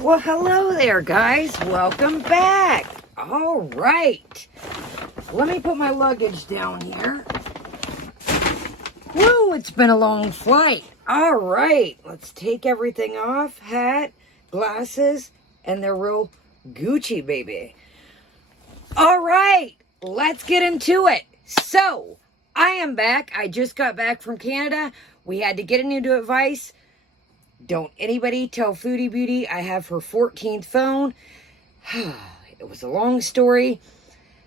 Well, hello there, guys. Welcome back. All right. Let me put my luggage down here. Woo, it's been a long flight. All right. Let's take everything off. Hat, glasses, and they're real Gucci, baby. All right. Let's get into it. So, I am back. I just got back from Canada. We had to get a new device. Don't anybody tell Foodie Beauty I have her 14th phone. It was a long story.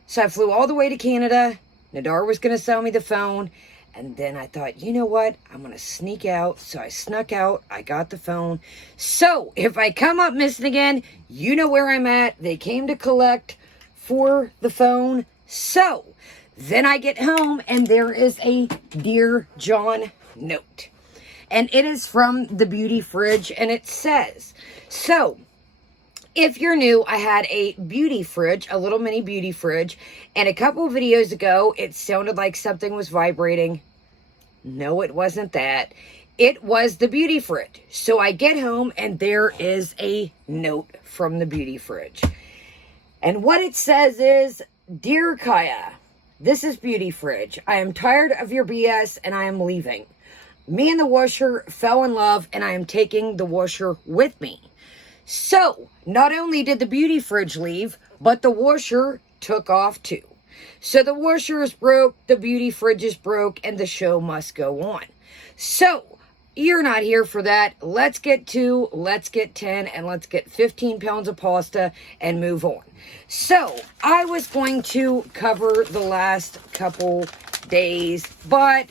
So I flew all the way to Canada. Nadar was going to sell me the phone. And then I thought, you know what? I'm going to sneak out. So I snuck out. I got the phone. So if I come up missing again, you know where I'm at. They came to collect for the phone. So then I get home and there is a Dear John note. And it is from the beauty fridge, and it says, so, if you're new, I had a beauty fridge, a little mini beauty fridge, and a couple of videos ago, it sounded like something was vibrating. No, it wasn't that. It was the beauty fridge. So I get home, and there is a note from the beauty fridge. And what it says is, Dear Kaya, this is beauty fridge. I am tired of your BS, and I am leaving. Me and the washer fell in love, and I am taking the washer with me. So, not only did the beauty fridge leave, but the washer took off too. So the washer is broke, the beauty fridge is broke, and the show must go on. So, you're not here for that. Let's get 2, let's get 10, and let's get 15 pounds of pasta and move on. So, I was going to cover the last couple days, but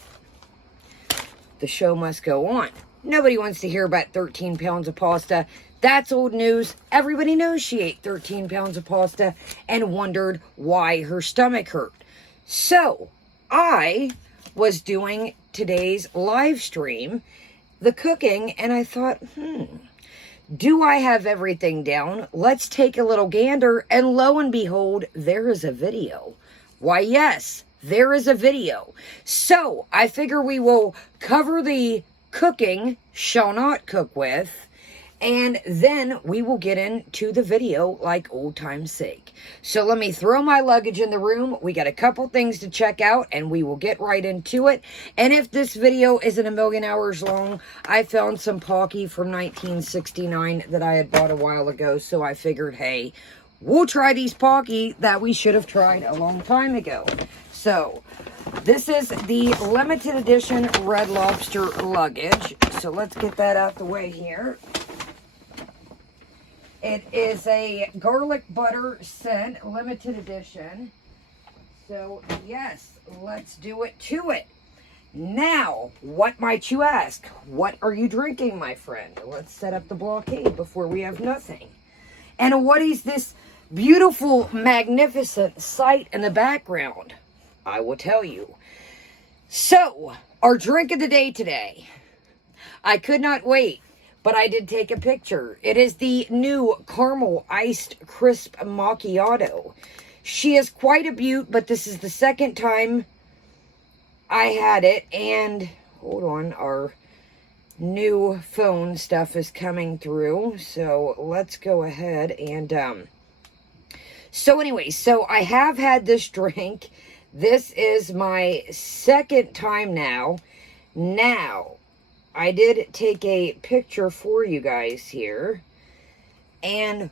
the show must go on. Nobody wants to hear about 13 pounds of pasta. That's old news. Everybody knows she ate 13 pounds of pasta and wondered why her stomach hurt. So, I was doing today's live stream, the cooking, and I thought, do I have everything down? Let's take a little gander, and lo and behold, there is a video. Why, yes, there is a video. So, I figure we will cover the cooking, shall not cook with, and then we will get into the video like old time's sake. So, let me throw my luggage in the room. We got a couple things to check out, and we will get right into it. And if this video isn't a million hours long, I found some Pocky from 1969 that I had bought a while ago, so I figured, hey, we'll try these Pocky that we should have tried a long time ago. So, this is the limited edition Red Lobster luggage. So, let's get that out the way here. It is a garlic butter scent, limited edition. So, yes, let's do it to it. Now, what might you ask? What are you drinking, my friend? Let's set up the blockade before we have nothing. And what is this beautiful, magnificent sight in the background? I will tell you. So, our drink of the day today. I could not wait, but I did take a picture. It is the new caramel iced crisp macchiato. She is quite a beaut, but this is the second time I had it. And, hold on, our new phone stuff is coming through. So, let's go ahead and, so anyway, so I have had this drink. This is my second time now. Now, I did take a picture for you guys here. And a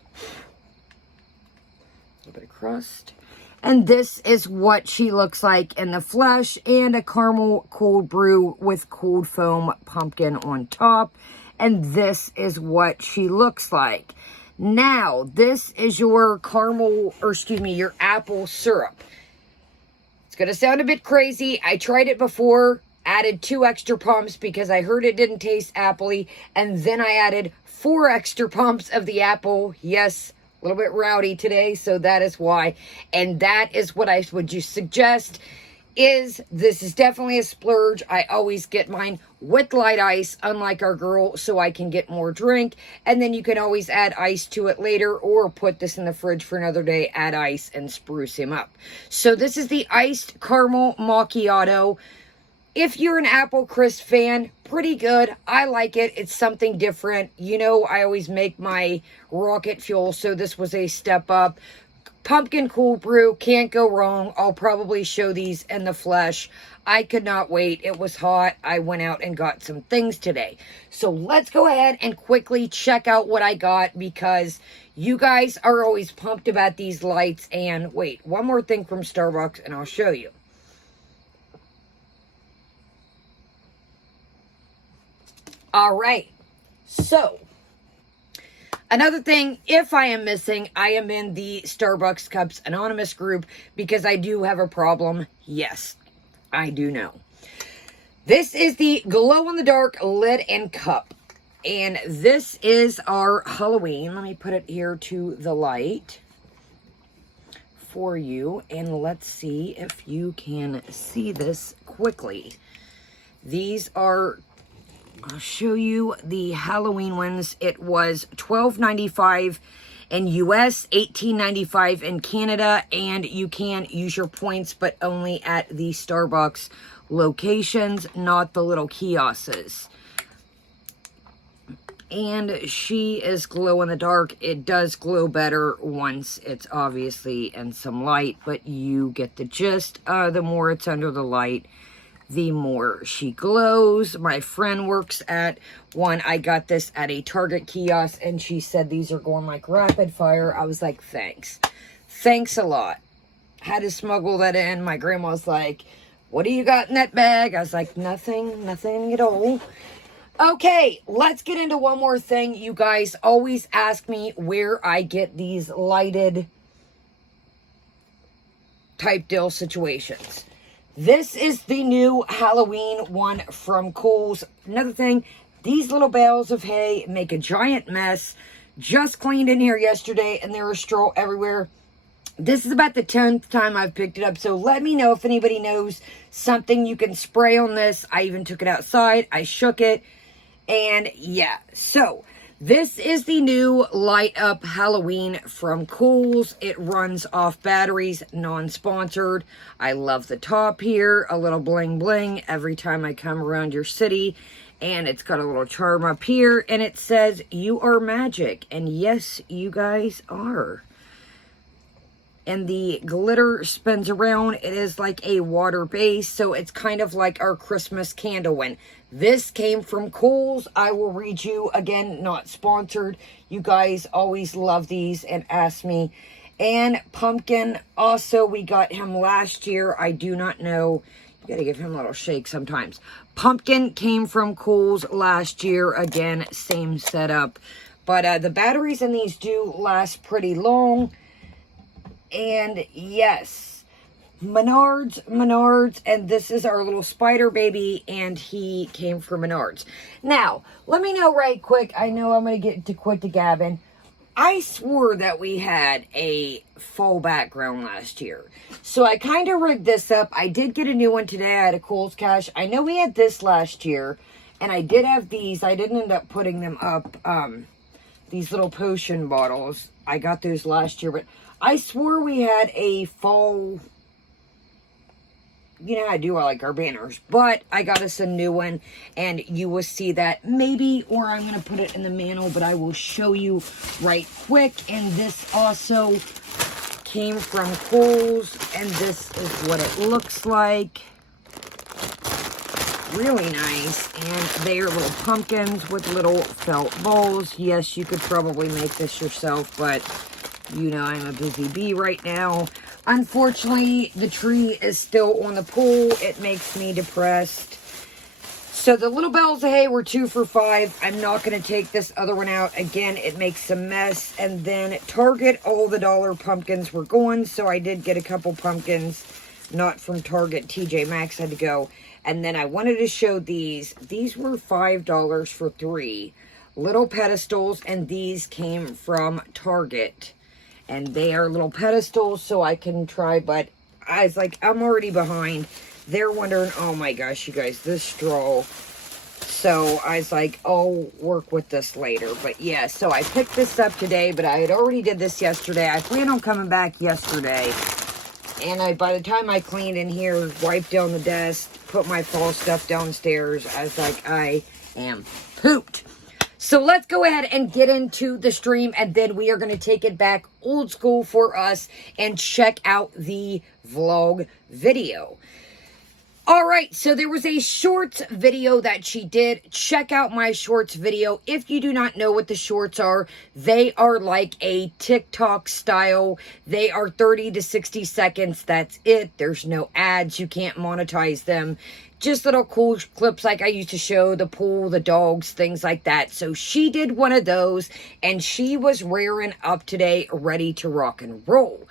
little bit of crust. And this is what she looks like in the flesh. And a caramel cold brew with cold foam pumpkin on top. And this is what she looks like. Now, this is your caramel, or excuse me, your apple syrup. It's going to sound a bit crazy. I tried it before, added 2 extra pumps because I heard it didn't taste appley. And then I added 4 extra pumps of the apple. Yes, a little bit rowdy today, so that is why. And that is what I would just suggest. This is definitely a splurge. I always get mine with light ice, unlike our girl, so I can get more drink. And then you can always add ice to it later, or put this in the fridge for another day, add ice, and spruce him up. So this is the iced caramel macchiato. If you're an Apple Crisp fan, pretty good. I like it. It's something different. You know, I always make my rocket fuel, so this was a step up. Pumpkin cold brew, can't go wrong. I'll probably show these in the flesh. I could not wait. It was hot. I went out and got some things today. So let's go ahead and quickly check out what I got, because you guys are always pumped about these lights. And wait, one more thing from Starbucks and I'll show you. All right, so another thing, if I am missing, I am in the Starbucks Cups Anonymous group because I do have a problem. Yes, I do know. This is the glow-in-the-dark lid and cup, and this is our Halloween. Let me put it here to the light for you, and let's see if you can see this quickly. These are... I'll show you the Halloween ones. It was $12.95 in US, $18.95 in Canada, and you can use your points, but only at the Starbucks locations, not the little kiosks. And she is glow in the dark. It does glow better once it's obviously in some light, but you get the gist. The more it's under the light, the more she glows. My friend works at one. I got this at a Target kiosk, and she said these are going like rapid fire. I was like, thanks. Thanks a lot. Had to smuggle that in. My grandma's like, what do you got in that bag? I was like, nothing at all. Okay, let's get into one more thing. You guys always ask me where I get these lighted type deal situations. This is the new Halloween one from Kohl's. Another thing, these little bales of hay make a giant mess. Just cleaned in here yesterday and there was straw everywhere. This is about the 10th time I've picked it up, so let me know if anybody knows something you can spray on this. I even took it outside. I shook it. And yeah, so this is the new Light Up Halloween from Kohl's. It runs off batteries, non-sponsored. I love the top here, a little bling bling every time I come around your city. And it's got a little charm up here, and it says, you are magic. And yes, you guys are. And the glitter spins around. It is like a water base, so it's kind of like our Christmas candle one. This came from Kohl's. I will read you again, not sponsored. You guys always love these and ask me. And pumpkin, also we got him last year. I do not know. You gotta give him a little shake sometimes. Pumpkin came from Kohl's last year. Again, same setup. But the batteries in these do last pretty long. And yes, Menards, and this is our little spider baby, and he came from Menards. Now, let me know right quick, I know I'm going to get to quit the gabbing. I swore that we had a full background last year. So I kind of rigged this up. I did get a new one today. I had a Kohl's Cash. I know we had this last year, and I did have these. I didn't end up putting them up, these little potion bottles. I got those last year, but I swore we had a fall, you know how I do, I like our banners, but I got us a new one, and you will see that maybe, or I'm going to put it in the mantle, but I will show you right quick. And this also came from Kohl's, and this is what it looks like. Really nice, and they are little pumpkins with little felt balls. Yes, you could probably make this yourself, but you know I'm a busy bee right now. Unfortunately, the tree is still on the pole. It makes me depressed. So the little bales of hay were 2 for $5. I'm not going to take this other one out. Again, it makes a mess. And then at Target, all the dollar pumpkins were gone. So I did get a couple pumpkins, not from Target. TJ Maxx had to go. And then I wanted to show these. These were $5 for 3 little pedestals. And these came from Target. And they are little pedestals, so I can try, but I was like, I'm already behind. They're wondering, oh my gosh, you guys, this straw. So I was like, I'll work with this later. But yeah, so I picked this up today, but I had already did this yesterday. I planned on coming back yesterday. And by the time I cleaned in here, wiped down the desk, put my fall stuff downstairs. I was like, I am pooped. So let's go ahead and get into the stream, and then we are going to take it back old school for us and check out the vlog video. All right, so there was a shorts video that she did. Check out my shorts video. If you do not know what the shorts are, they are like a TikTok style. They are 30 to 60 seconds. That's it. There's no ads. You can't monetize them. Just little cool clips like I used to show, the pool, the dogs, things like that. So she did one of those, and she was rearing up today, ready to rock and roll.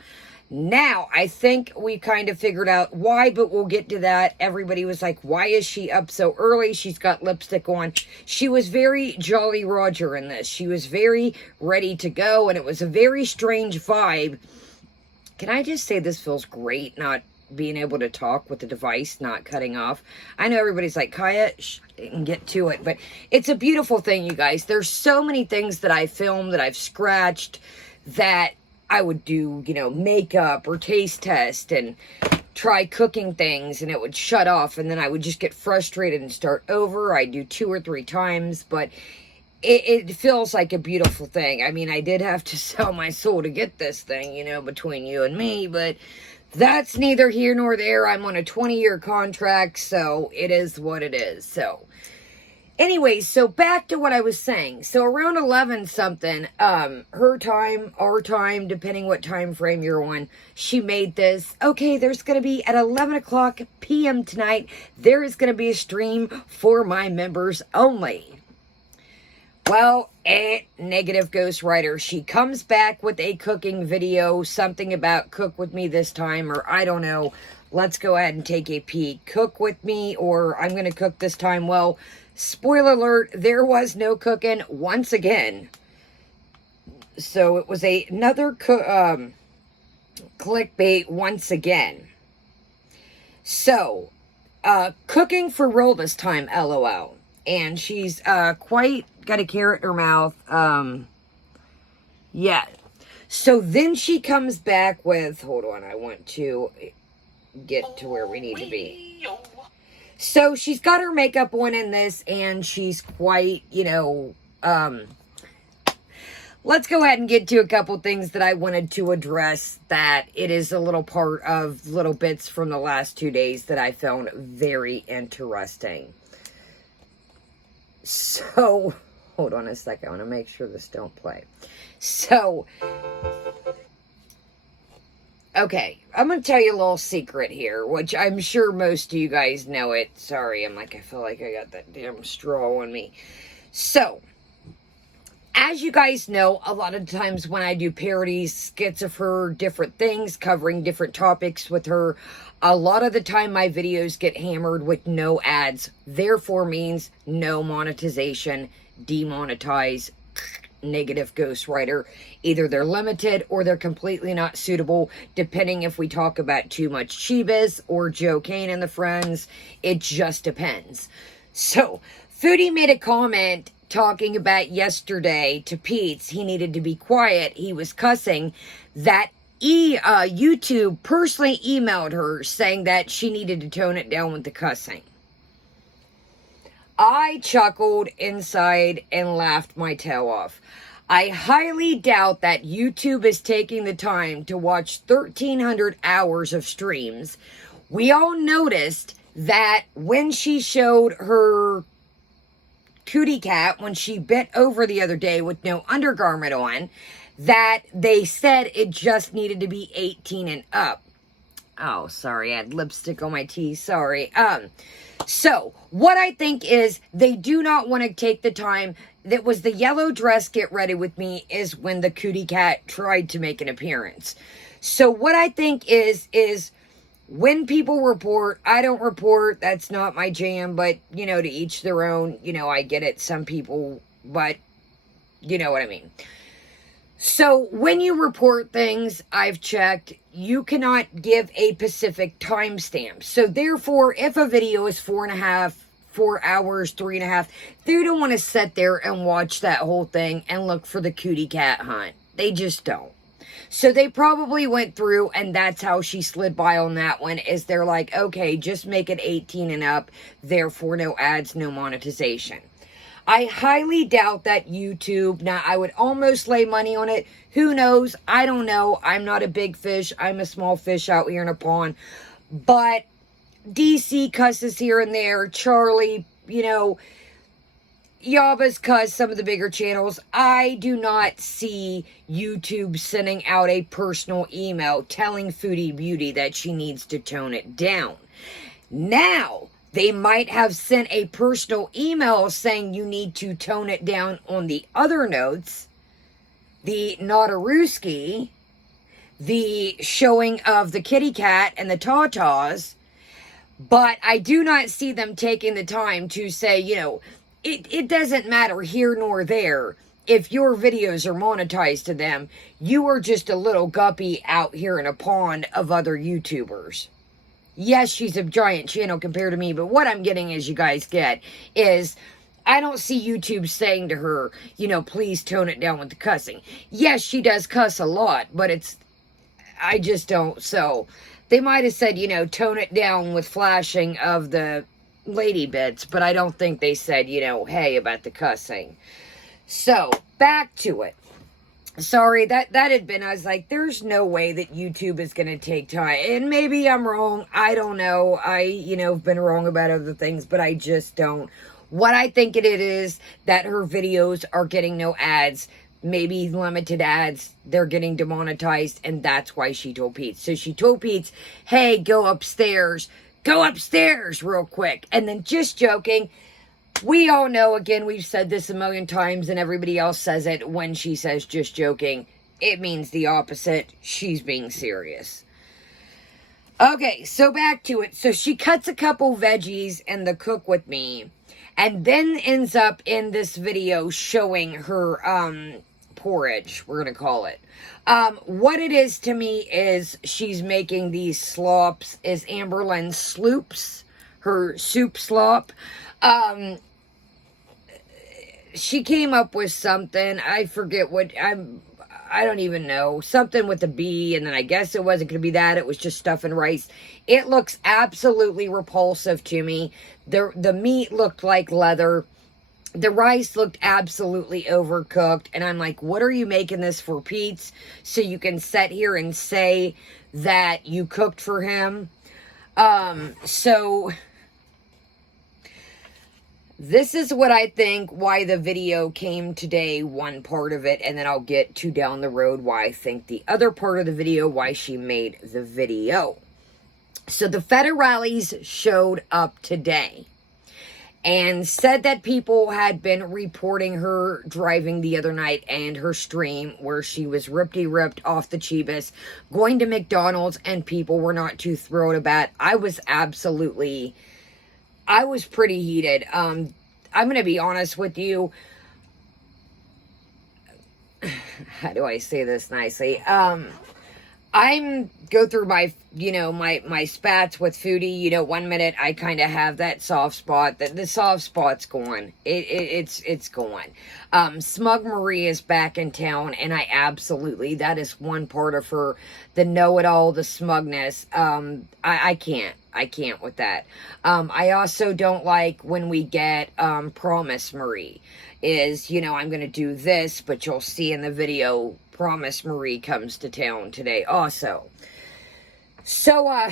Now, I think we kind of figured out why, but we'll get to that. Everybody was like, why is she up so early? She's got lipstick on. She was very Jolly Roger in this. She was very ready to go, and it was a very strange vibe. Can I just say this feels great, not being able to talk with the device, not cutting off. I know everybody's like, Kaya, and get to it, but it's a beautiful thing, you guys. There's so many things that I filmed, that I've scratched, that I would do, you know, makeup or taste test and try cooking things, and it would shut off, and then I would just get frustrated and start over. I'd do 2 or 3 times, but it feels like a beautiful thing. I mean, I did have to sell my soul to get this thing, you know, between you and me, but that's neither here nor there. I'm on a 20-year contract, so it is what it is. So anyway, so back to what I was saying. So around 11 something, her time, our time, depending what time frame you're on, she made this. Okay, there's going to be at 11 o'clock p.m. tonight, there is going to be a stream for my members only. Well, negative ghostwriter. She comes back with a cooking video, something about cook with me this time, or I don't know. Let's go ahead and take a peek. Cook with me, or I'm going to cook this time. Well, spoiler alert, there was no cooking once again. So it was another clickbait once again. So, cooking for real this time, LOL. And she's quite got a carrot in her mouth. Yeah. So then she comes back with, hold on, I want to get to where we need to be. So she's got her makeup on in this, and she's quite, you know, let's go ahead and get to a couple things that I wanted to address, that it is a little part of little bits from the last 2 days that I found very interesting. So, hold on a second. I want to make sure this don't play. So, okay, I'm going to tell you a little secret here, which I'm sure most of you guys know it. Sorry, I feel like I got that damn straw on me. So, as you guys know, a lot of times when I do parodies, skits of her, different things, covering different topics with her, a lot of the time my videos get hammered with no ads, therefore means no monetization, demonetize, negative ghostwriter. Either they're limited or they're completely not suitable, depending if we talk about too much Chibas or Joe Kane and the Friends. It just depends. So, Foodie made a comment talking about yesterday to Pete's. He needed to be quiet. He was cussing. That YouTube personally emailed her saying that she needed to tone it down with the cussing. I chuckled inside and laughed my tail off. I highly doubt that YouTube is taking the time to watch 1,300 hours of streams. We all noticed that when she showed her cootie cat, when she bent over the other day with no undergarment on, that they said it just needed to be 18 and up. Oh, sorry, I had lipstick on my teeth, sorry. So, what I think is, they do not want to take the time. That was the yellow dress get ready with me is when the cootie cat tried to make an appearance. So, what I think is when people report, I don't report, that's not my jam, but, you know, to each their own, you know, I get it, some people, but, you know what I mean. So, when you report things, I've checked, you cannot give a specific timestamp. So, therefore, if a video is 4 hours, 3.5, they don't want to sit there and watch that whole thing and look for the cootie cat hunt. They just don't. So they probably went through, and that's how she slid by on that one, is they're like, okay, just make it 18 and up, therefore no ads, no monetization. I highly doubt that YouTube, now I would almost lay money on it. Who knows? I don't know. I'm not a big fish. I'm a small fish out here in a pond. But DC cusses here and there. Charlie, you know, Yaba's cuss some of the bigger channels. I do not see YouTube sending out a personal email telling Foodie Beauty that she needs to tone it down. Now, they might have sent a personal email saying you need to tone it down on the other notes. The Nautarooski, the showing of the kitty cat and the tatas. But I do not see them taking the time to say, you know, it doesn't matter here nor there. If your videos are monetized to them, you are just a little guppy out here in a pond of other YouTubers. Yes, she's a giant channel compared to me, but what I'm getting, as you guys get, is I don't see YouTube saying to her, you know, please tone it down with the cussing. Yes, she does cuss a lot, but I just don't. So they might have said, you know, tone it down with flashing of the lady bits, but I don't think they said, you know, hey, about the cussing. So, back to it. Sorry, that had been, I was like, there's no way that YouTube is going to take time. And maybe I'm wrong. I don't know. I, you know, have been wrong about other things, but I just don't. What I think it is that her videos are getting no ads, maybe limited ads, they're getting demonetized, and that's why she told Pete. So she told Pete, hey, go upstairs real quick. And then, just joking, we all know, again, we've said this a million times, and everybody else says it when she says just joking. It means the opposite. She's being serious. Okay, so back to it. So she cuts a couple veggies in the cook with me, and then ends up in this video showing her porridge, we're going to call it. What it is to me is she's making these slops, is Amberlynn sloops, her soup slop. She came up with something, I forget what, I don't even know, something with a B, and then I guess it wasn't going to be that, it was just stuff and rice. It looks absolutely repulsive to me. The meat looked like leather. The rice looked absolutely overcooked, and I'm like, what are you making this for, Pete's? So you can sit here and say that you cooked for him? So this is what I think why the video came today, one part of it, and then I'll get to down the road why I think the other part of the video, why she made the video. So the federales showed up today and said that people had been reporting her driving the other night and her stream where she was ripped off the Chibas, going to McDonald's, and people were not too thrilled about it. I was pretty heated. I'm going to be honest with you. How do I say this nicely? I'm go through my, you know, my spats with Foodie. You know, 1 minute I kind of have that soft spot. The soft spot's gone. It's gone. Smug Marie is back in town, and I absolutely, that is one part of her, the know-it-all, the smugness. I can't with that. I also don't like when we get Promise Marie. Is, you know, I'm going to do this, but you'll see in the video, Promise Marie comes to town today also. So,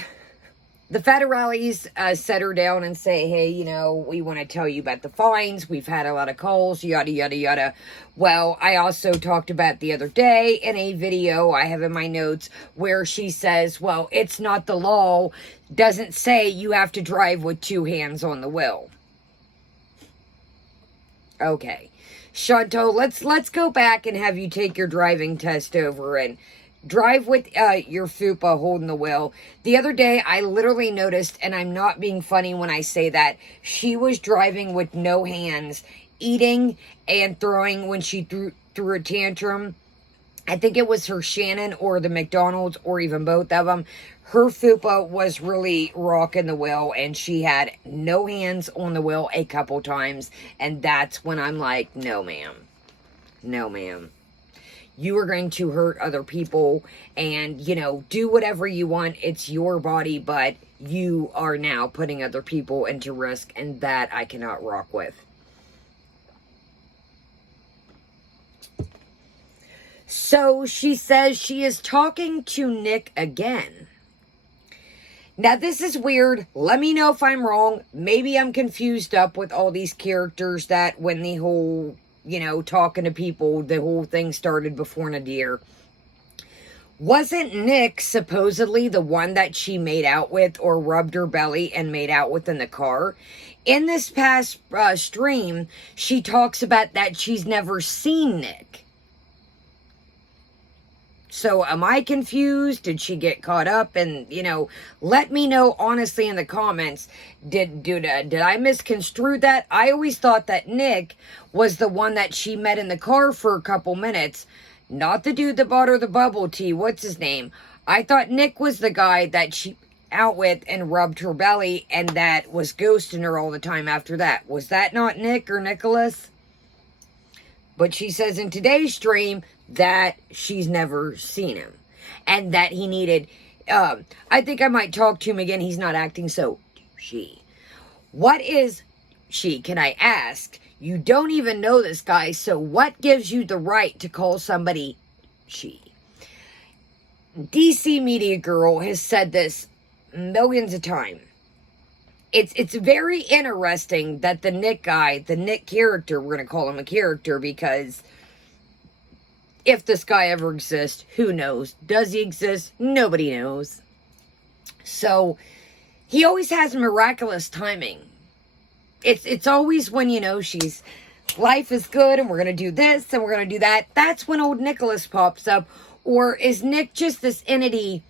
the federales set her down and say, hey, you know, we want to tell you about the fines. We've had a lot of calls, yada, yada, yada. Well, I also talked about the other day in a video I have in my notes where she says, well, it's not the law. Doesn't say you have to drive with 2 hands on the wheel. Okay. Chantal, let's go back and have you take your driving test over and drive with your fupa holding the wheel. The other day, I literally noticed, and I'm not being funny when I say that, she was driving with no hands, eating and throwing when she threw a tantrum. I think it was her Shannon or the McDonald's or even both of them. Her fupa was really rocking the wheel, and she had no hands on the wheel a couple times, and that's when I'm like, no, ma'am. No, ma'am. you are going to hurt other people and, you know, do whatever you want. It's your body, but you are now putting other people into risk, and that I cannot rock with. So she says she is talking to Nick again. Now, this is weird. Let me know if I'm wrong. Maybe I'm confused up with all these characters that when the whole, you know, talking to people, the whole thing started before Nadir. Wasn't Nick supposedly the one that she made out with or rubbed her belly and made out with in the car? In this past stream, she talks about that she's never seen Nick. So am I confused? Did she get caught up? And, you know, let me know honestly in the comments. Did I misconstrue that? I always thought that Nick was the one that she met in the car for a couple minutes. Not the dude that bought her the bubble tea. What's his name? I thought Nick was the guy that she out with and rubbed her belly and that was ghosting her all the time after that. Was that not Nick or Nicholas? But she says in today's stream that she's never seen him. And that he needed... I think I might talk to him again. He's not acting so douchey. What is she? Can I ask? You don't even know this guy, so what gives you the right to call somebody she? DC Media Girl has said this millions of times. It's very interesting that the Nick guy, the Nick character, we're going to call him a character because if this guy ever exists, who knows? Does he exist? Nobody knows. So, he always has miraculous timing. It's always when, you know, life is good and we're going to do this and we're going to do that. That's when old Nicholas pops up. Or is Nick just this entity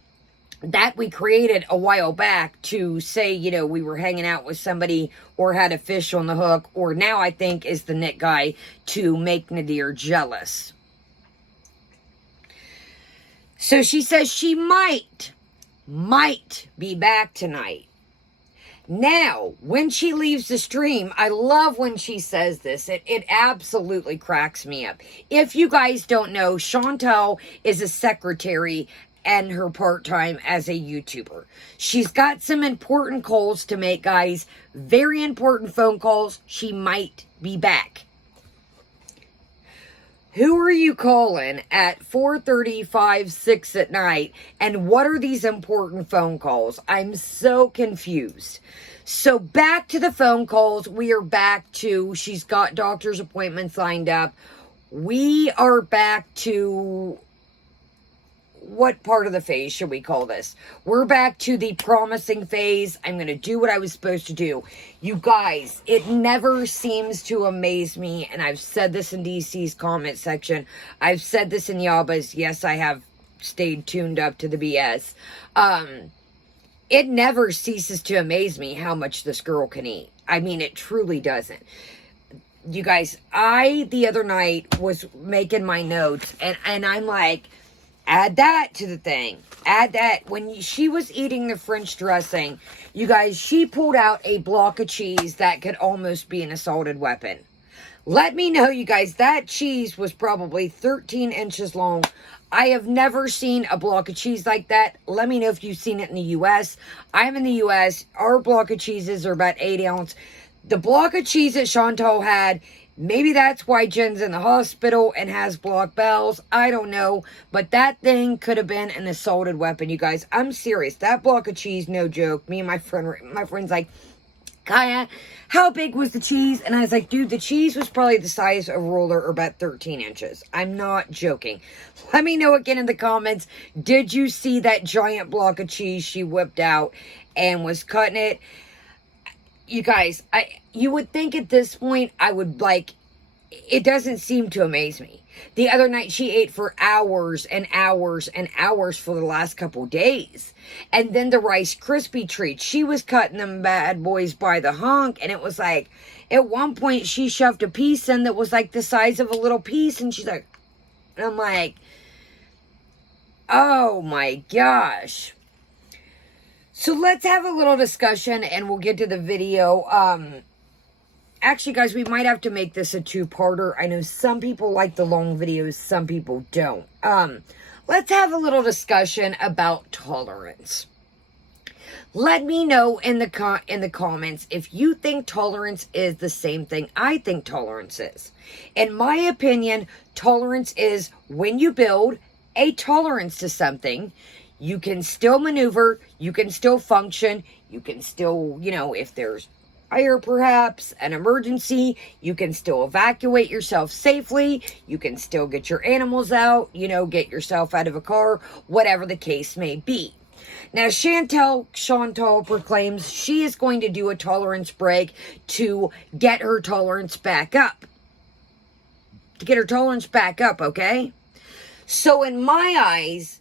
that we created a while back to say, you know, we were hanging out with somebody or had a fish on the hook, or now I think is the Nick guy to make Nadir jealous. So she says she might be back tonight. Now, when she leaves the stream, I love when she says this. It absolutely cracks me up. If you guys don't know, Chantal is a secretary and her part-time as a YouTuber. She's got some important calls to make, guys. Very important phone calls. She might be back. Who are you calling at 4:35, 6 at night? And what are these important phone calls? I'm so confused. So back to the phone calls. We are back to, she's got doctor's appointments lined up. We are back to, what part of the phase should we call this? We're back to the promising phase. I'm going to do what I was supposed to do. You guys, it never seems to amaze me, and I've said this in DC's comment section. I've said this in Yaba's. Yes, I have stayed tuned up to the BS. It never ceases to amaze me how much this girl can eat. I mean, it truly doesn't. You guys, the other night, was making my notes, and I'm like, add that to the thing. Add that. When she was eating the French dressing, you guys, she pulled out a block of cheese that could almost be an assaulted weapon. Let me know, you guys, that cheese was probably 13 inches long. I have never seen a block of cheese like that. Let me know if you've seen it in the U.S. I'm in the U.S. Our block of cheeses are about 8 ounce. The block of cheese that Chantal had, maybe that's why Jen's in the hospital and has block bells. I don't know. But that thing could have been an assaulted weapon, you guys. I'm serious. That block of cheese, no joke. Me and my friend's like, Kaya, how big was the cheese? And I was like, dude, the cheese was probably the size of a ruler or about 13 inches. I'm not joking. Let me know again in the comments. Did you see that giant block of cheese she whipped out and was cutting it? You guys, you would think at this point I would like, it doesn't seem to amaze me. The other night she ate for hours and hours and hours for the last couple days. And then the Rice Krispie treats. She was cutting them bad boys by the hunk. And it was like, at one point she shoved a piece in that was like the size of a little piece. And she's like, and I'm like, oh my gosh. So let's have a little discussion and we'll get to the video. actually, guys, we might have to make this a two-parter. I know some people like the long videos, some people don't. Let's have a little discussion about tolerance. Let me know in the comments if you think tolerance is the same thing I think tolerance is. In my opinion, tolerance is when you build a tolerance to something, you can still maneuver, you can still function, you can still, if there's fire perhaps, an emergency, you can still evacuate yourself safely, you can still get your animals out, get yourself out of a car, whatever the case may be. Now, Chantal proclaims she is going to do a tolerance break to get her tolerance back up. Okay? So, in my eyes,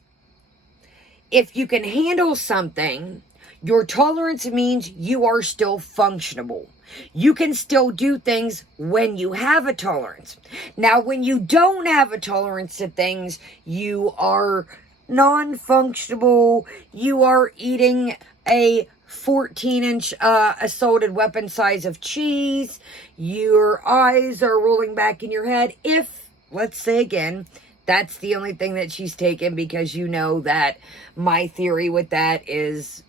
if you can handle something, your tolerance means you are still functionable. You can still do things when you have a tolerance. Now, when you don't have a tolerance to things, you are non-functional. You are eating a 14-inch assaulted weapon size of cheese. Your eyes are rolling back in your head. If, let's say again, that's the only thing that she's taken, because you know that my theory with that is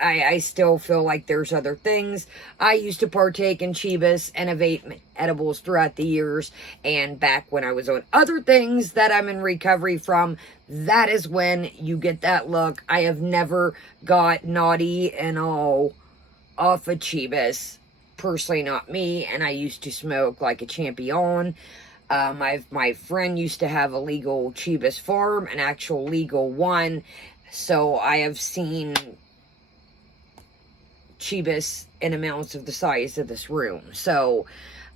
I still feel like there's other things. I used to partake in Chibas and have ate edibles throughout the years. And back when I was on other things that I'm in recovery from, that is when you get that look. I have never got naughty and all off of Chibas. Personally, not me. And I used to smoke like a champion. My friend used to have a legal Chibas farm, an actual legal one. So I have seen Chibas in amounts of the size of this room. So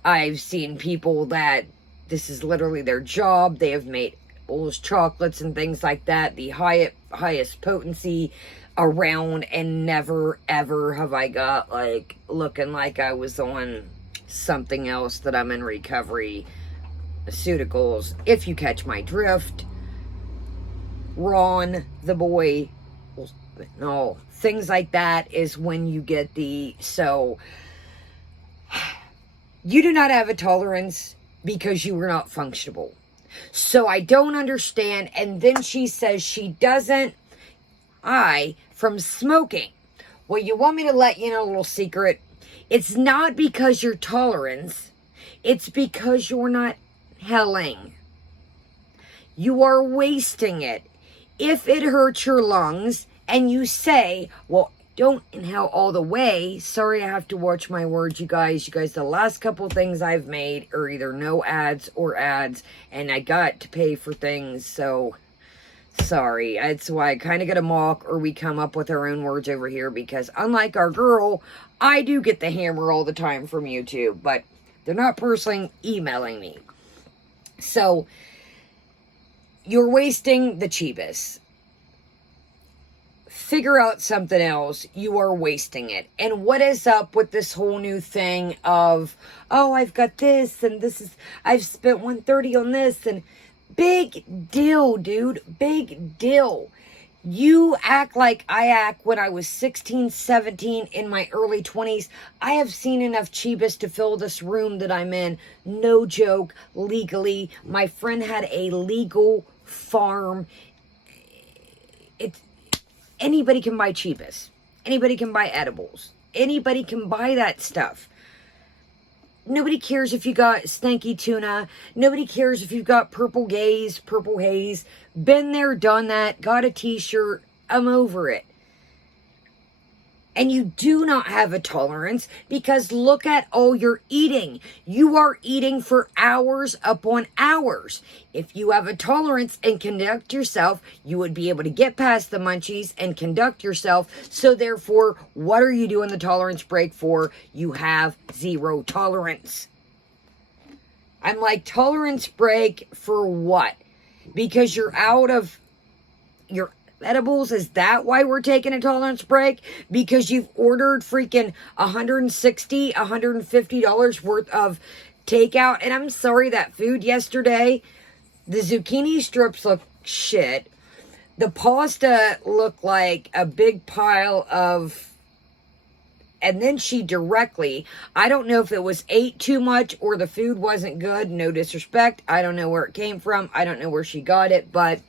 I've seen people that this is literally their job. They have made edibles, chocolates, and things like that, the highest potency around, and never ever have I got like looking like I was on something else that I'm in recovery pharmaceuticals, if you catch my drift. Ron the boy, no, things like that is when you get so you do not have a tolerance because you were not functional. So I don't understand. And then she says she doesn't from smoking. Well, you want me to let you know a little secret? It's not because your tolerance, it's because you're not inhaling. You are wasting it. If it hurts your lungs and you say, well, don't inhale all the way. Sorry, I have to watch my words, you guys. The last couple things I've made are either no ads or ads, and I got to pay for things, so sorry. That's why I kind of get a mock, or we come up with our own words over here, because unlike our girl, I do get the hammer all the time from YouTube, but they're not personally emailing me. So, you're wasting the Chibas. Figure out something else. You are wasting it. And what is up with this whole new thing of, oh, I've got this, and this is, I've spent $130 on this, and big deal, dude. Big deal. You act like I act when I was 16, 17, in my early 20s. I have seen enough Chibas to fill this room that I'm in. No joke, legally. My friend had a legal farm. Anybody can buy Chibas. Anybody can buy edibles. Anybody can buy that stuff. Nobody cares if you got stanky tuna. Nobody cares if you've got purple gaze, purple haze. Been there, done that. Got a t-shirt. I'm over it. And you do not have a tolerance, because look at all you're eating. You are eating for hours upon hours. If you have a tolerance and conduct yourself, you would be able to get past the munchies and conduct yourself. So therefore, what are you doing the tolerance break for? You have zero tolerance. I'm like, tolerance break for what? Because you're out of your edibles? Is that why we're taking a tolerance break? Because you've ordered freaking $160, $150 worth of takeout. And I'm sorry, that food yesterday, the zucchini strips look shit. The pasta looked like a big pile of and then she directly, I don't know if it was ate too much or the food wasn't good, no disrespect, I don't know where it came from, I don't know where she got it, but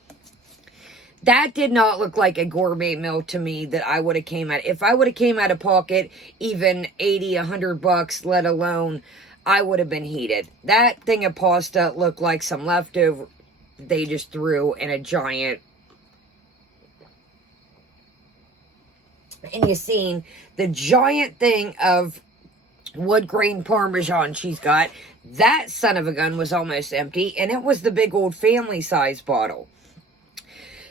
that did not look like a gourmet meal to me that I would have came at. If I would have came out of pocket, even 80, $100, let alone, I would have been heated. That thing of pasta looked like some leftover they just threw in a giant. And you seen the giant thing of wood grain Parmesan she's got. That son of a gun was almost empty, and it was the big old family size bottle.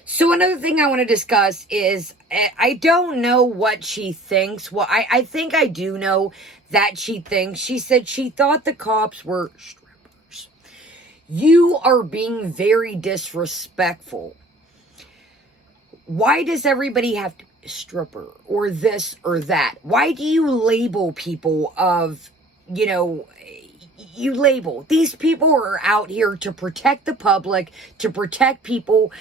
So another thing I want to discuss is, I don't know what she thinks. Well, I think I do know that she thinks. She said she thought the cops were strippers. You are being very disrespectful. Why does everybody have to be a stripper or this or that? Why do you label people of, you label. These people are out here to protect the public, to protect people.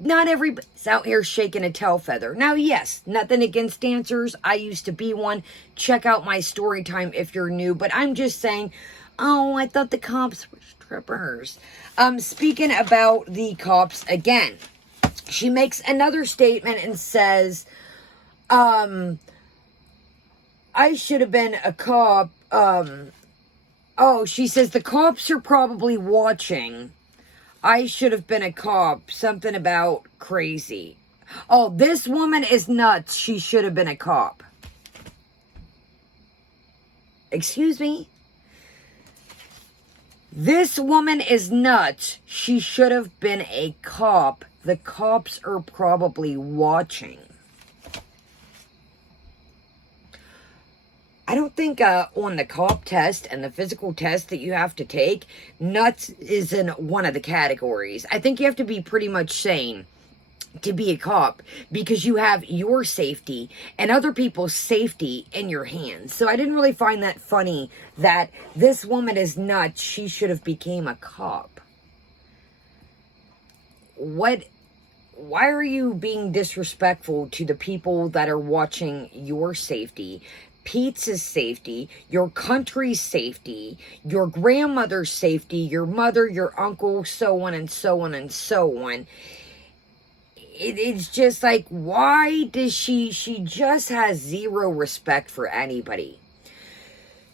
Not everybody's out here shaking a tail feather. Now, yes, nothing against dancers. I used to be one. Check out my story time if you're new. But I'm just saying, oh, I thought the cops were strippers. Speaking about the cops again, she makes another statement and says, I should have been a cop. She says the cops are probably watching. I should have been a cop. Something about crazy. Oh, this woman is nuts. She should have been a cop. Excuse me? This woman is nuts. She should have been a cop. The cops are probably watching. I don't think on the cop test and the physical test that you have to take, nuts is in one of the categories. I think you have to be pretty much sane to be a cop because you have your safety and other people's safety in your hands. So I didn't really find that funny that this woman is nuts. She should have became a cop. Why are you being disrespectful to the people that are watching your safety? Pete's safety, your country's safety, your grandmother's safety, your mother, your uncle, so on and so on and so on. It's just like, why does she just has zero respect for anybody.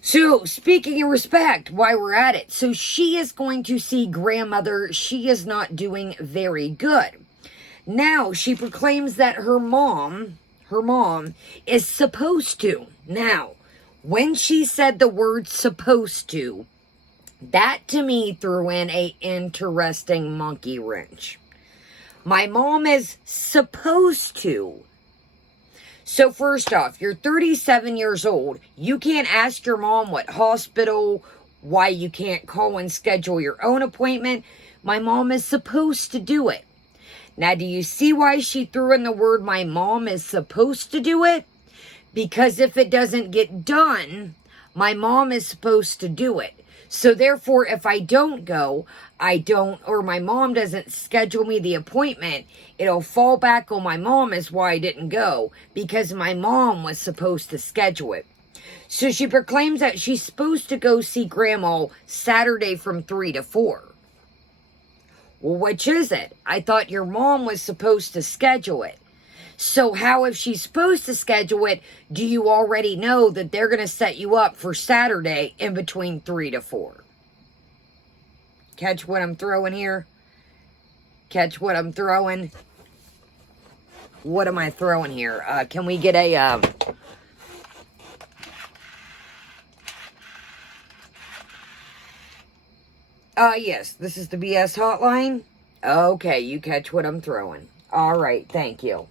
So, speaking of respect, while we're at it, so she is going to see grandmother. She is not doing very good. Now, she proclaims that her mom is supposed to. Now, when she said the word supposed to, that to me threw in a interesting monkey wrench. My mom is supposed to. So first off, you're 37 years old. You can't ask your mom what hospital, why you can't call and schedule your own appointment. My mom is supposed to do it. Now, do you see why she threw in the word my mom is supposed to do it? Because if it doesn't get done, my mom is supposed to do it. So therefore, if I don't go, or my mom doesn't schedule me the appointment, it'll fall back on my mom as why I didn't go, because my mom was supposed to schedule it. So she proclaims that she's supposed to go see grandma Saturday from 3 to 4. Well, which is it? I thought your mom was supposed to schedule it. So how, if she's supposed to schedule it, do you already know that they're going to set you up for Saturday in between 3 to 4? Catch what I'm throwing here? Catch what I'm throwing? What am I throwing here? Can we get a... yes, this is the BS hotline. Okay, you catch what I'm throwing. All right, thank you.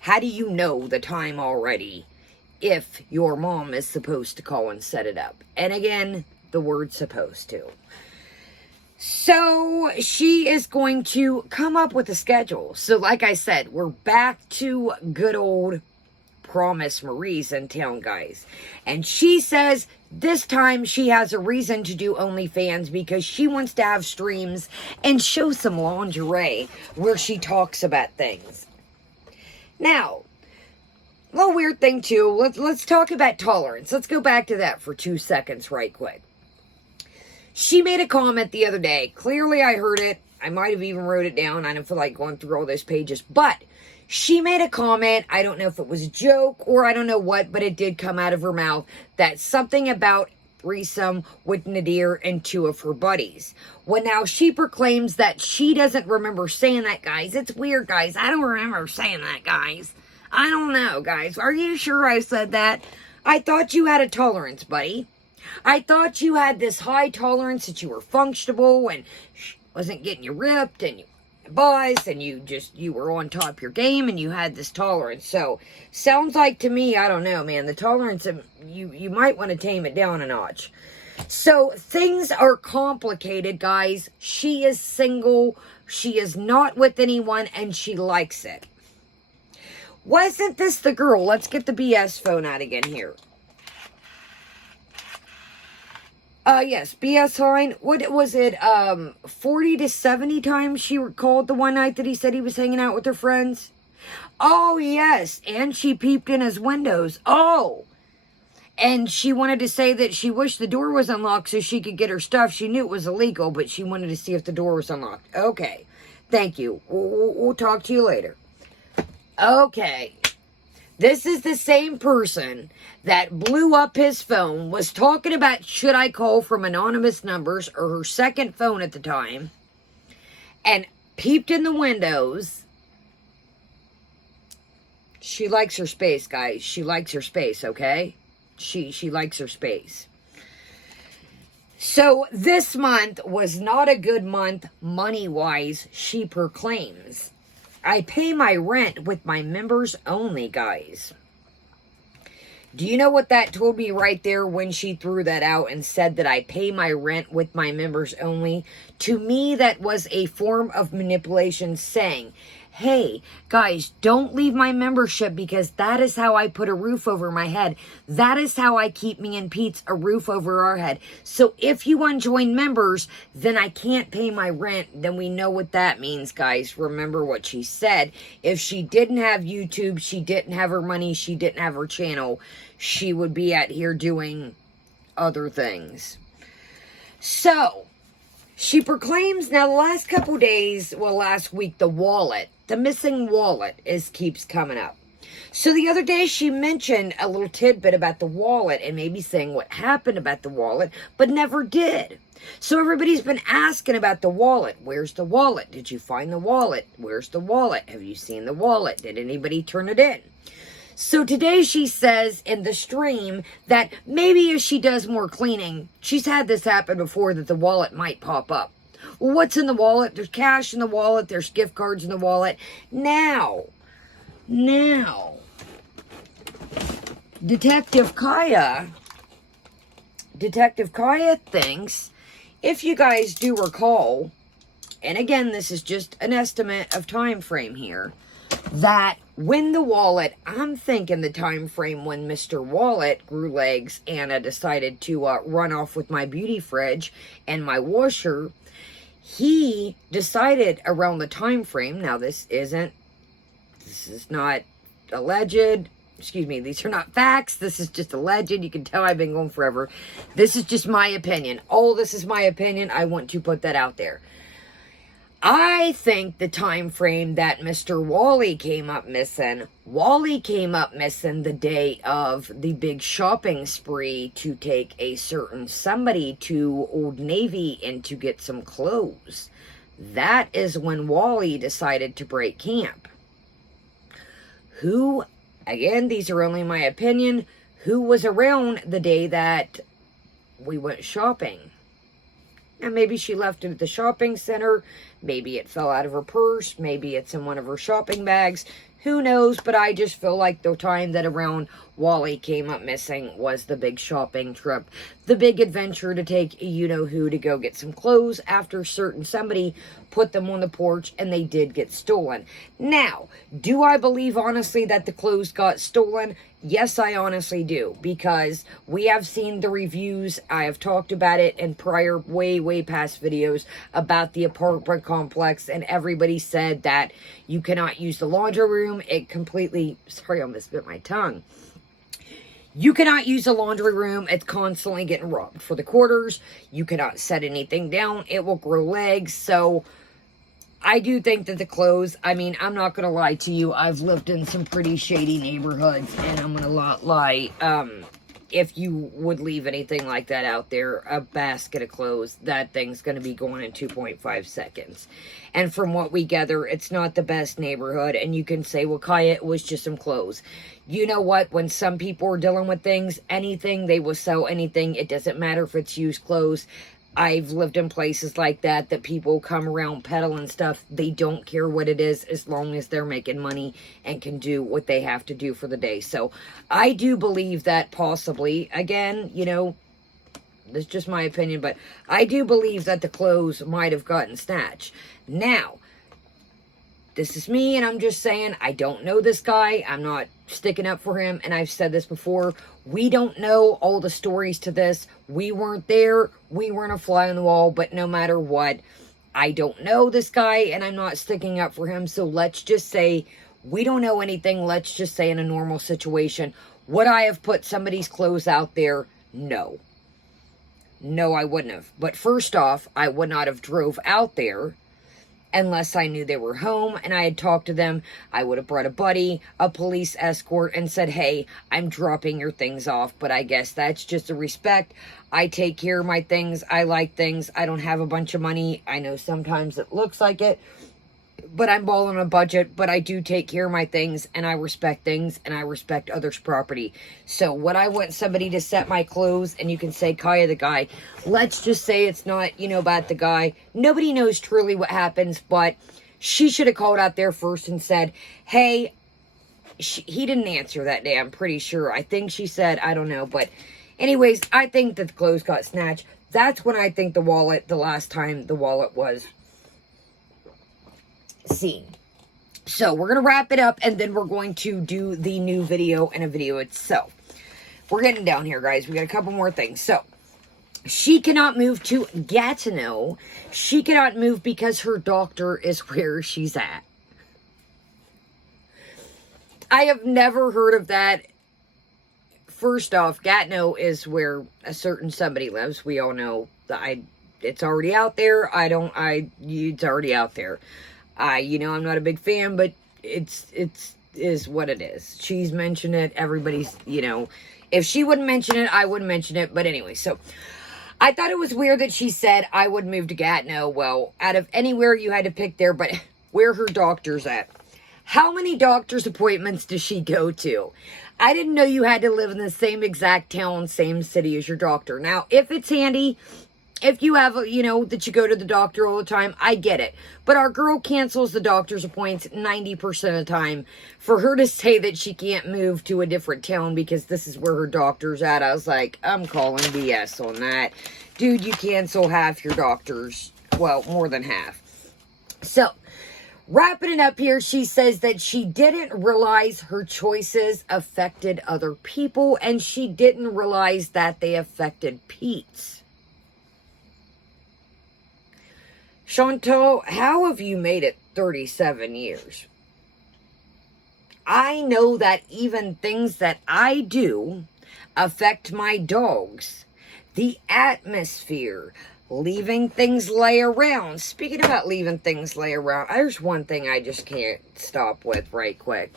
How do you know the time already if your mom is supposed to call and set it up? And again, the word supposed to. So she is going to come up with a schedule. So like I said, we're back to good old Promise Marie's in town, guys. And she says this time she has a reason to do OnlyFans because she wants to have streams and show some lingerie where she talks about things. Now, little weird thing too. Let's talk about tolerance. Let's go back to that for 2 seconds right quick. She made a comment the other day. Clearly I heard it. I might have even wrote it down. I don't feel like going through all those pages. But she made a comment. I don't know if it was a joke or I don't know what, but it did come out of her mouth. That something about threesome with Nadir and 2 of her buddies. Well, now she proclaims that she doesn't remember saying that, guys. It's weird, guys. I don't remember saying that, guys. I don't know, guys. Are you sure I said that? I thought you had a tolerance, buddy. I thought you had this high tolerance, that you were functional and wasn't getting you ripped and you buzzed and you were on top of your game and you had this tolerance. So, sounds like to me, I don't know, man, the tolerance, you might want to tame it down a notch. So, things are complicated, guys. She is single, she is not with anyone, and she likes it. Wasn't this the girl? Let's get the BS phone out again here. Yes, BS line. What was it, 40 to 70 times she called the one night that he said he was hanging out with her friends? Oh, yes, and she peeped in his windows. Oh, and she wanted to say that she wished the door was unlocked so she could get her stuff. She knew it was illegal, but she wanted to see if the door was unlocked. Okay, thank you. We'll talk to you later. Okay. This is the same person that blew up his phone, was talking about should I call from anonymous numbers or her second phone at the time, and peeped in the windows. She likes her space, guys. She likes her space, okay? She likes her space. So this month was not a good month money-wise, she proclaims. I pay my rent with my members only, guys. Do you know what that told me right there when she threw that out and said that I pay my rent with my members only? To me, that was a form of manipulation saying, hey, guys, don't leave my membership because that is how I put a roof over my head. That is how I keep me and Pete's a roof over our head. So if you unjoin members, then I can't pay my rent. Then we know what that means, guys. Remember what she said. If she didn't have YouTube, she didn't have her money, she didn't have her channel, she would be out here doing other things. So, she proclaims, now the last couple days, well, last week, the wallet, the missing wallet keeps coming up. So the other day she mentioned a little tidbit about the wallet and maybe saying what happened about the wallet, but never did. So everybody's been asking about the wallet. Where's the wallet? Did you find the wallet? Where's the wallet? Have you seen the wallet? Did anybody turn it in? So today she says in the stream that maybe as she does more cleaning, she's had this happen before, that the wallet might pop up. Well, what's in the wallet? There's cash in the wallet. There's gift cards in the wallet. Now, Detective Kaya thinks, if you guys do recall, and again, this is just an estimate of time frame here, that when the wallet, I'm thinking the time frame when Mr. Wallet grew legs and decided to run off with my beauty fridge and my washer, he decided around the time frame, now this is not alleged, excuse me, these are not facts, this is just alleged, you can tell I've been going forever, this is just my opinion, all this is my opinion, I want to put that out there. I think the time frame that Mr. Wally came up missing the day of the big shopping spree to take a certain somebody to Old Navy and to get some clothes. That is when Wally decided to break camp. Who, again, these are only my opinion, who was around the day that we went shopping? And maybe she left it at the shopping center. Maybe it fell out of her purse. Maybe it's in one of her shopping bags. Who knows? But I just feel like the time that around Wally came up missing was the big shopping trip. The big adventure to take you-know-who to go get some clothes after somebody put them on the porch and they did get stolen. Now, do I believe honestly that the clothes got stolen? Yes, I honestly do, because we have seen the reviews. I have talked about it in prior, way past videos about the apartment complex, and everybody said that you cannot use the laundry room room, it completely, sorry, I almost bit my tongue. You cannot use the laundry room. It's constantly getting robbed for the quarters. You cannot set anything down. It will grow legs. So I do think that the clothes, I mean, I'm not going to lie to you. I've lived in some pretty shady neighborhoods, and I'm going to not lie. If you would leave anything like that out there, a basket of clothes, that thing's going to be going in 2.5 seconds. And from what we gather, it's not the best neighborhood. And you can say, well, Kaya, it was just some clothes. You know what? When some people are dealing with things, anything, they will sell anything. It doesn't matter if it's used clothes. I've lived in places like that people come around peddling stuff. They don't care what it is as long as they're making money and can do what they have to do for the day. So I do believe that possibly, again, you know, that's just my opinion, but I do believe that the clothes might have gotten snatched. Now, this is me, and I'm just saying, I don't know this guy. I'm not sticking up for him, and I've said this before. We don't know all the stories to this. We weren't there. We weren't a fly on the wall, but no matter what, I don't know this guy, and I'm not sticking up for him. So let's just say we don't know anything. Let's just say in a normal situation, would I have put somebody's clothes out there? No. No, I wouldn't have. But first off, I would not have drove out there unless I knew they were home and I had talked to them. I would have brought a buddy, a police escort, and said, hey, I'm dropping your things off. But I guess that's just a respect. I take care of my things. I like things. I don't have a bunch of money. I know sometimes it looks like it, but I'm balling a budget. But I do take care of my things, and I respect things, and I respect others' property. So would I want somebody to set my clothes? And you can say, Kaya, the guy. Let's just say it's not, you know, about the guy. Nobody knows truly what happens, but she should have called out there first and said, hey, he didn't answer that day, I'm pretty sure. I think she said, I don't know. But anyways, I think that the clothes got snatched. That's when I think the last time the wallet was seen. So we're going to wrap it up, and then we're going to do the new video and a video itself. We're getting down here, guys. We got a couple more things. So she cannot move to Gatineau. She cannot move because her doctor is where she's at. I have never heard of that. First off, Gatineau is where a certain somebody lives. We all know that it's already out there. It's already out there. You know, I'm not a big fan, but it's what it is. She's mentioned it. Everybody's, you know, if she wouldn't mention it, I wouldn't mention it. But anyway, so I thought it was weird that she said I would move to Gatineau. Well, out of anywhere you had to pick there, but where her doctor's at. How many doctor's appointments does she go to? I didn't know you had to live in the same exact town, same city as your doctor. Now, if it's handy, if you have, you know, that you go to the doctor all the time, I get it. But our girl cancels the doctor's appointments 90% of the time. For her to say that she can't move to a different town because this is where her doctor's at, I was like, I'm calling BS on that. Dude, you cancel half your doctors. Well, more than half. So, wrapping it up here, she says that she didn't realize her choices affected other people, and she didn't realize that they affected Pete's. Chantal, how have you made it 37 years? I know that even things that I do affect my dogs. The atmosphere, leaving things lay around. Speaking about leaving things lay around, there's one thing I just can't stop with right quick.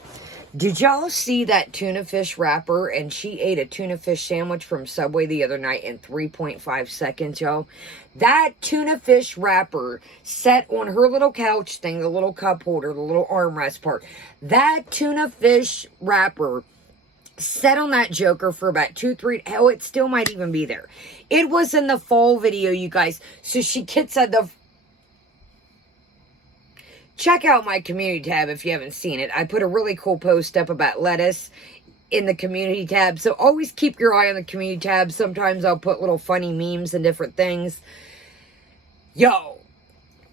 Did y'all see that tuna fish wrapper? And she ate a tuna fish sandwich from Subway the other night in 3.5 seconds, y'all. That tuna fish wrapper sat on her little couch thing, the little cup holder, the little armrest part. That tuna fish wrapper sat on that joker for about 2-3, hell, it still might even be there. It was in the fall video, you guys. So she gets at the... Check out my community tab if you haven't seen it. I put a really cool post up about lettuce in the community tab. So always keep your eye on the community tab. Sometimes I'll put little funny memes and different things. Yo,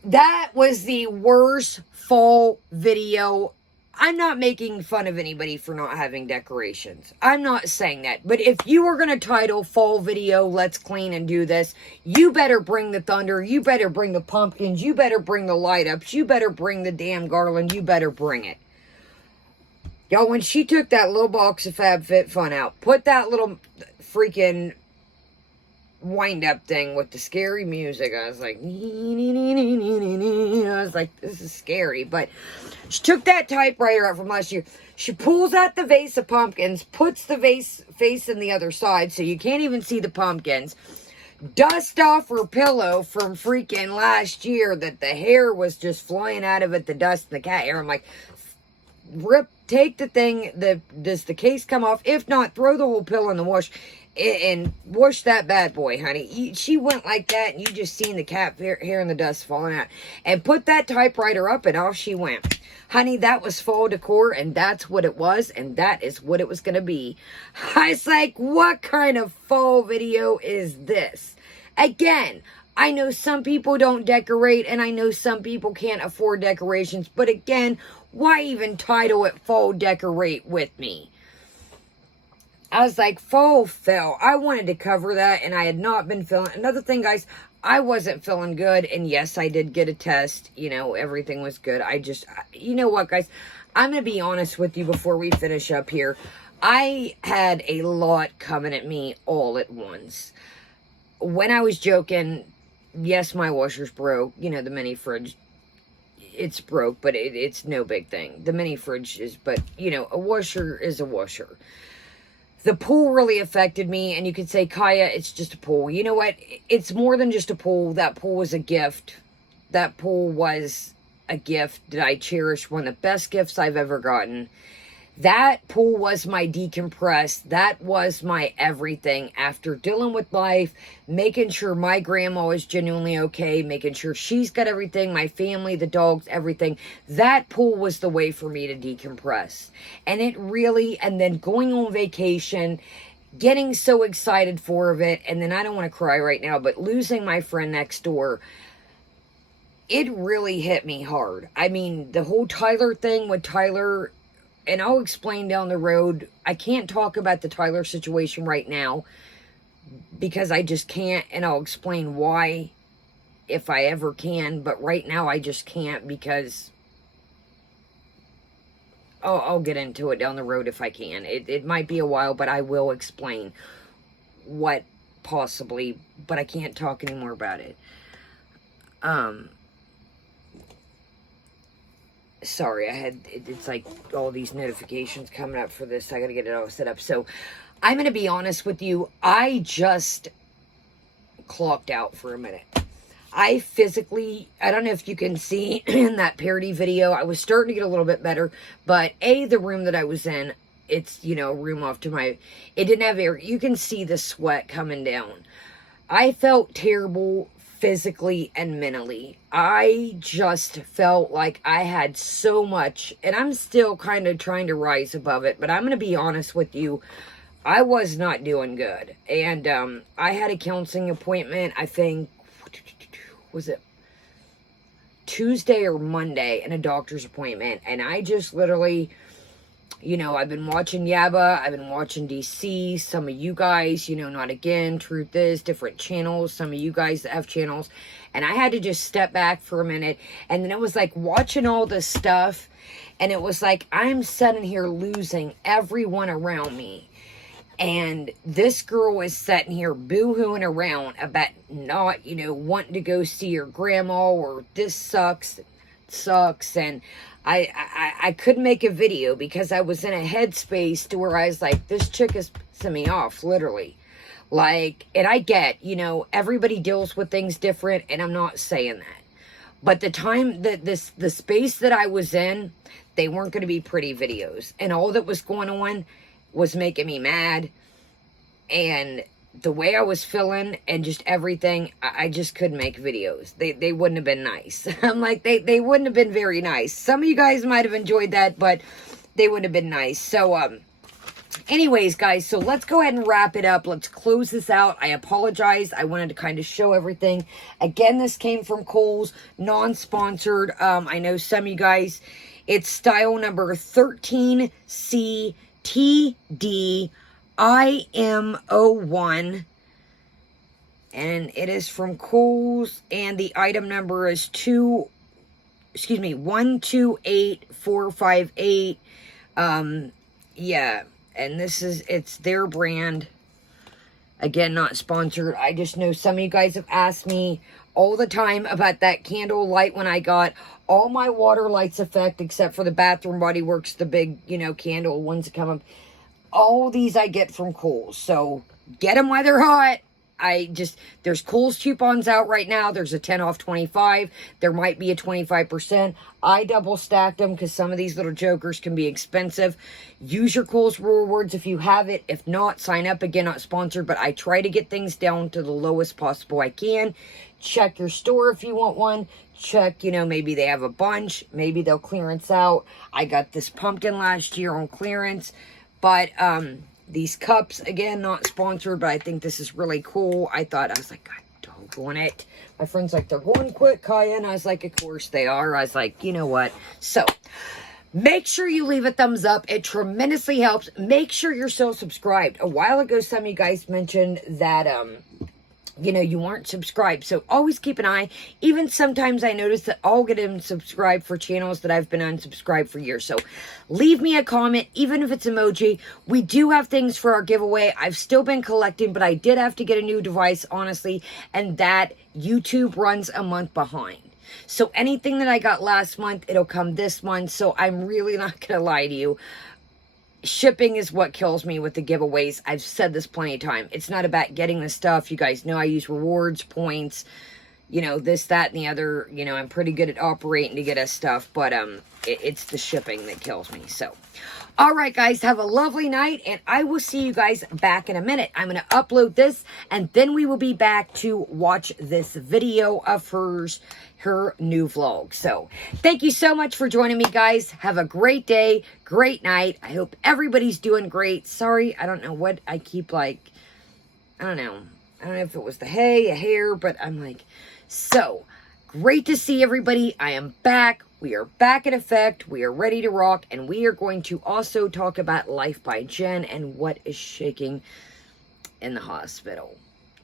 that was the worst fall video. I'm not making fun of anybody for not having decorations. I'm not saying that. But if you are going to title fall video, let's clean and do this, you better bring the thunder. You better bring the pumpkins. You better bring the light ups. You better bring the damn garland. You better bring it. Y'all, when she took that little box of FabFitFun out, put that little freaking wind-up thing with the scary music, I was like, this is scary. But she took that typewriter out from last year. She pulls out the vase of pumpkins, puts the vase facing the other side so you can't even see the pumpkins. Dust off her pillow from freaking last year that the hair was just flying out of it, the dust and the cat hair. I'm like, take the thing, does the case come off? If not, throw the whole pillow in the wash and wash that bad boy, honey. She went like that, and you just seen the cat hair and the dust falling out. And put that typewriter up, and off she went. Honey, that was fall decor, and that's what it was, and that is what it was going to be. I was like, what kind of fall video is this? Again, I know some people don't decorate, and I know some people can't afford decorations, but again, why even title it Fall Decorate with me? I was like, fall fell. I wanted to cover that, and I had not been feeling. Another thing, guys, I wasn't feeling good, and yes, I did get a test. You know, everything was good. You know what, guys? I'm going to be honest with you before we finish up here. I had a lot coming at me all at once. When I was joking, yes, my washer's broke. You know, the mini fridge, it's broke, but it's no big thing. The mini fridge is, but, you know, a washer is a washer. The pool really affected me, and you could say, Kaya, it's just a pool. You know what? It's more than just a pool. That pool was a gift. That pool was a gift that I cherish. One of the best gifts I've ever gotten. That pool was my decompress. That was my everything after dealing with life, making sure my grandma is genuinely okay, making sure she's got everything, my family, the dogs, everything. That pool was the way for me to decompress. And it really, and then going on vacation, getting so excited for it, and then I don't want to cry right now, but losing my friend next door, it really hit me hard. I mean, the whole Tyler thing with Tyler, and I'll explain down the road. I can't talk about the Tyler situation right now because I just can't, and I'll explain why if I ever can, but right now I just can't because I'll get into it down the road if I can. It might be a while, but I will explain what possibly, but I can't talk anymore about it. Sorry, it's like all these notifications coming up for this. I got to get it all set up. So I'm going to be honest with you. I just clocked out for a minute. I don't know if you can see in that parody video, I was starting to get a little bit better, but the room that I was in, it's, you know, a room off to my, it didn't have air. You can see the sweat coming down. I felt terrible physically and mentally. I just felt like I had so much, and I'm still kind of trying to rise above it, but I'm going to be honest with you. I was not doing good. And I had a counseling appointment, I think, was it Tuesday or Monday, and a doctor's appointment. And I just literally, you know, I've been watching Yabba, I've been watching DC, some of you guys, you know, Not Again, Truth Is, different channels, some of you guys that have channels, and I had to just step back for a minute, and then it was like watching all this stuff, and it was like, I'm sitting here losing everyone around me, and this girl is sitting here boo-hooing around about not, you know, wanting to go see her grandma, or this sucks, and I couldn't make a video because I was in a headspace to where I was like, this chick is pissing me off, literally. Like, and I get, you know, everybody deals with things different, and I'm not saying that. But the time that the space that I was in, they weren't going to be pretty videos. And all that was going on was making me mad. And the way I was feeling and just everything, I just couldn't make videos. They wouldn't have been nice. I'm like, they wouldn't have been very nice. Some of you guys might have enjoyed that, but they wouldn't have been nice. So, anyways, guys, so let's go ahead and wrap it up. Let's close this out. I apologize. I wanted to kind of show everything. Again, this came from Kohl's, non-sponsored. I know some of you guys, it's style number 13CTD. IM01, and it is from Kohl's, and the item number is 128458. Yeah, and it's their brand. Again, not sponsored. I just know some of you guys have asked me all the time about that candle light when I got all my water lights effect, except for the Bathroom Body Works, the big, candle ones that come up. All these I get from Kohl's. So get them while they're hot. There's Kohl's coupons out right now. There's a 10 off 25. There might be a 25%. I double stacked them because some of these little jokers can be expensive. Use your Kohl's rewards if you have it. If not, sign up. Again, not sponsored, but I try to get things down to the lowest possible I can. Check your store if you want one. Check, maybe they have a bunch. Maybe they'll clearance out. I got this pumpkin last year on clearance. But, these cups, again, not sponsored, but I think this is really cool. I was like, God, doggone it. My friend's like, they're going quick, Kaya. And I was like, of course they are. I was like, you know what? So, make sure you leave a thumbs up. It tremendously helps. Make sure you're still subscribed. A while ago, some of you guys mentioned that, you weren't subscribed. So always keep an eye. Even sometimes I notice that I'll get unsubscribed for channels that I've been unsubscribed for years. So leave me a comment, even if it's emoji. We do have things for our giveaway. I've still been collecting, but I did have to get a new device, honestly. And that YouTube runs a month behind. So anything that I got last month, it'll come this month. So I'm really not going to lie to you. Shipping is what kills me with the giveaways. I've said this plenty of time. It's not about getting the stuff. You guys know I use rewards, points, this, that, and the other. I'm pretty good at operating to get us stuff, but it's the shipping that kills me. So, all right, guys, have a lovely night, and I will see you guys back in a minute. I'm going to upload this, and then we will be back to watch this video of her new vlog. So, thank you so much for joining me, guys. Have a great day, great night. I hope everybody's doing great. Sorry, I don't know what I keep, I don't know if it was the hair, but I'm like, so, great to see everybody. I am back. We are back in effect. We are ready to rock. And we are going to also talk about Life by Jen and what is shaking in the hospital.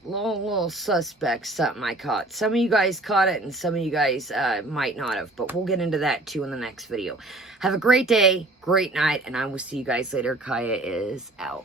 Little suspect, something I caught. Some of you guys caught it and some of you guys might not have. But we'll get into that too in the next video. Have a great day, great night, and I will see you guys later. Kaya is out.